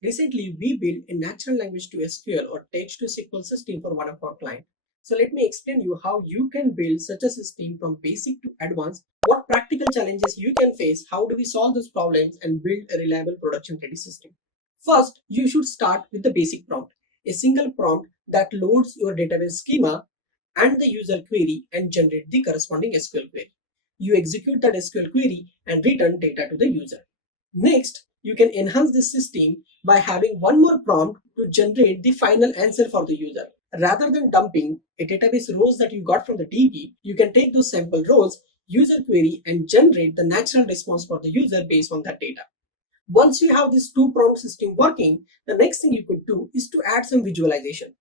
Recently, we built a natural language to SQL or text-to-SQL system for one of our clients. So let me explain you how you can build such a system from basic to advanced, what practical challenges you can face, how do we solve those problems and build a reliable production ready system. First, you should start with the basic prompt, a single prompt that loads your database schema and the user query and generate the corresponding SQL query. You execute that SQL query and return data to the user. Next, you can enhance this system by having one more prompt to generate the final answer for the user. Rather than dumping a database rows that you got from the DB, you can take those sample rows, user query, and generate the natural response for the user based on that data. Once you have this two prompt system working, the next thing you could do is to add some visualization.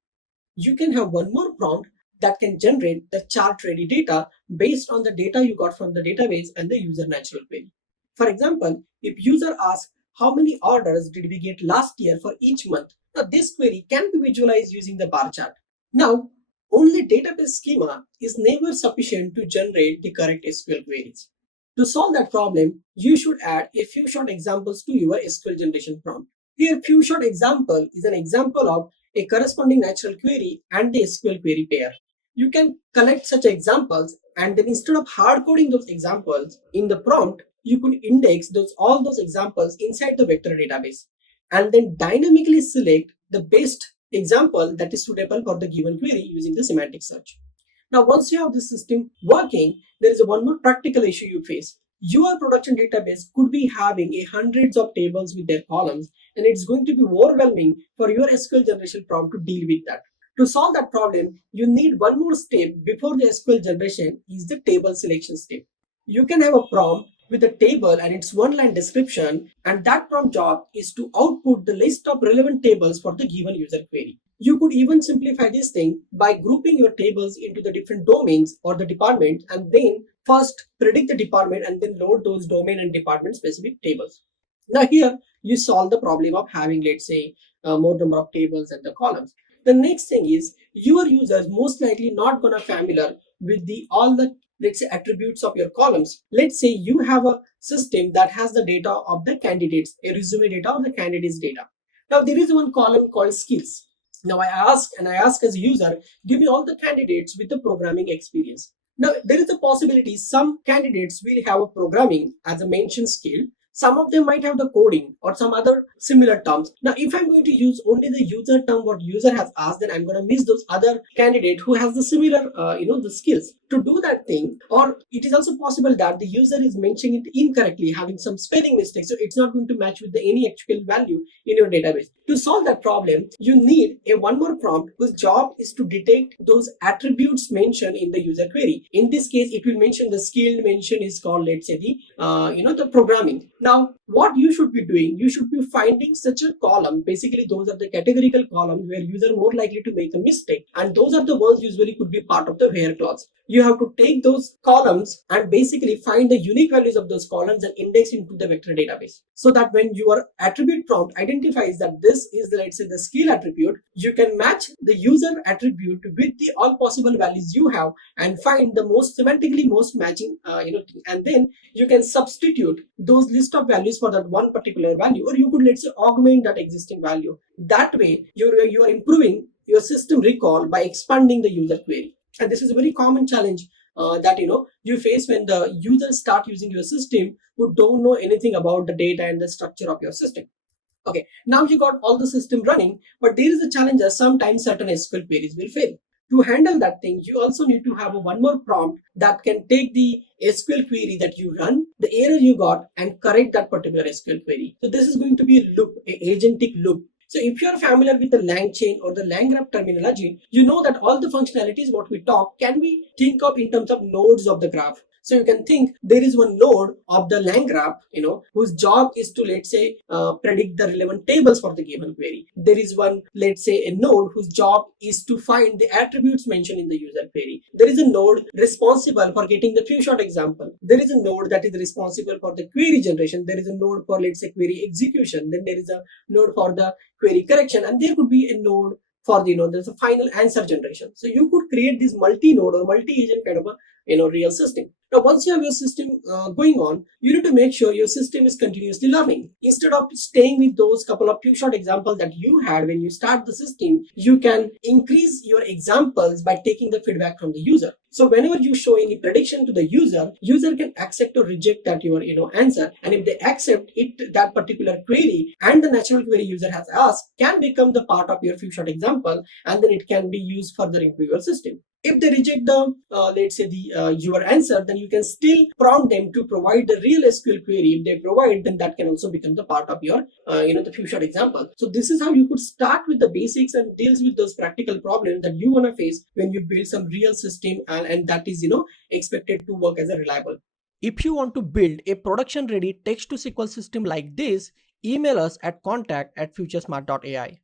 You can have one more prompt that can generate the chart ready data based on the data you got from the database and the user natural query. For example, if user asks how many orders did we get last year for each month, now this query can be visualized using the bar chart. Now, only database schema is never sufficient to generate the correct SQL queries. To solve that problem, you should add a few short examples to your SQL generation prompt. Here, few short example is an example of a corresponding natural query and the SQL query pair. You can collect such examples and then instead of hard coding those examples in the prompt, you could index all those examples inside the vector database and then dynamically select the best example that is suitable for the given query using the semantic search. Now, once you have this system working, there is one more practical issue you face. Your production database could be having hundreds of tables with their columns, and it's going to be overwhelming for your SQL generation prompt to deal with that. To solve that problem, you need one more step before the SQL generation is the table selection step. You can have a prompt with a table and its one-line description, and that prompt job is to output the list of relevant tables for the given user query. You could even simplify this thing by grouping your tables into the different domains or the departments and then first predict the department and then load those domain and department specific tables. Now here you solve the problem of having, let's say, more number of tables and the columns. The next thing is your users most likely not gonna familiar with the all the, let's say, attributes of your columns. Let's say you have a system that has the data of the candidates, a resume data of the candidates data. Now there is one column called skills. Now I ask as a user, give me all the candidates with the programming experience. Now there is a possibility some candidates will have a programming as a mentioned skill. Some of them might have the coding or some other similar terms. Now, if I'm going to use only the user term what user has asked, then I'm going to miss those other candidate who has the similar, the skills. To do that thing, or it is also possible that the user is mentioning it incorrectly, having some spelling mistakes, so it's not going to match with any actual value in your database. To solve that problem, you need a one more prompt whose job is to detect those attributes mentioned in the user query. In this case, it will mention the skill mention is called, let's say, the programming. Now, what you should be doing, you should be finding such a column. Basically, those are the categorical columns where user more likely to make a mistake, and those are the ones usually could be part of the where clause. You have to take those columns and basically find the unique values of those columns and index into the vector database, so that when your attribute prompt identifies that this is the, let's say, the skill attribute, you can match the user attribute with the all possible values you have and find the most semantically most matching and then you can substitute those list of values for that one particular value, or you could, let's say, augment that existing value. That way you are improving your system recall by expanding the user query. And this is a very common challenge that you face when the users start using your system who don't know anything about the data and the structure of your system. Okay, now you got all the system running, but there is a challenge that sometimes certain SQL queries will fail. To handle that thing, you also need to have a one more prompt that can take the SQL query that you run, the error you got, and correct that particular SQL query. So this is going to be a loop, a agentic loop. So if you are familiar with the LangChain or the LangGraph terminology, you know that all the functionalities what we talk can we think of in terms of nodes of the graph. So you can think there is one node of the LangGraph, whose job is to, let's say, predict the relevant tables for the given query. There is one, let's say, a node whose job is to find the attributes mentioned in the user query. There is a node responsible for getting the few short example. There is a node that is responsible for the query generation. There is a node for, let's say, query execution. Then there is a node for the query correction, and there could be a node for the, there's a final answer generation. So you could create this multi-node or multi-agent kind of a real system. Now, once you have your system going on, you need to make sure your system is continuously learning. Instead of staying with those couple of few short examples that you had when you start the system, you can increase your examples by taking the feedback from the user. So whenever you show any prediction to the user can accept or reject that your answer. And if they accept it, that particular query and the natural query user has asked can become the part of your few short example, and then it can be used further into your system. If they reject the let's say the your answer, then you can still prompt them to provide the real SQL query. If they provide, then that can also become the part of your the few short example. So this is how you could start with the basics and deals with those practical problems that you want to face when you build some real system, and that is expected to work as a reliable. If you want to build a production ready text to SQL system like this, email us at contact@futuresmart.ai.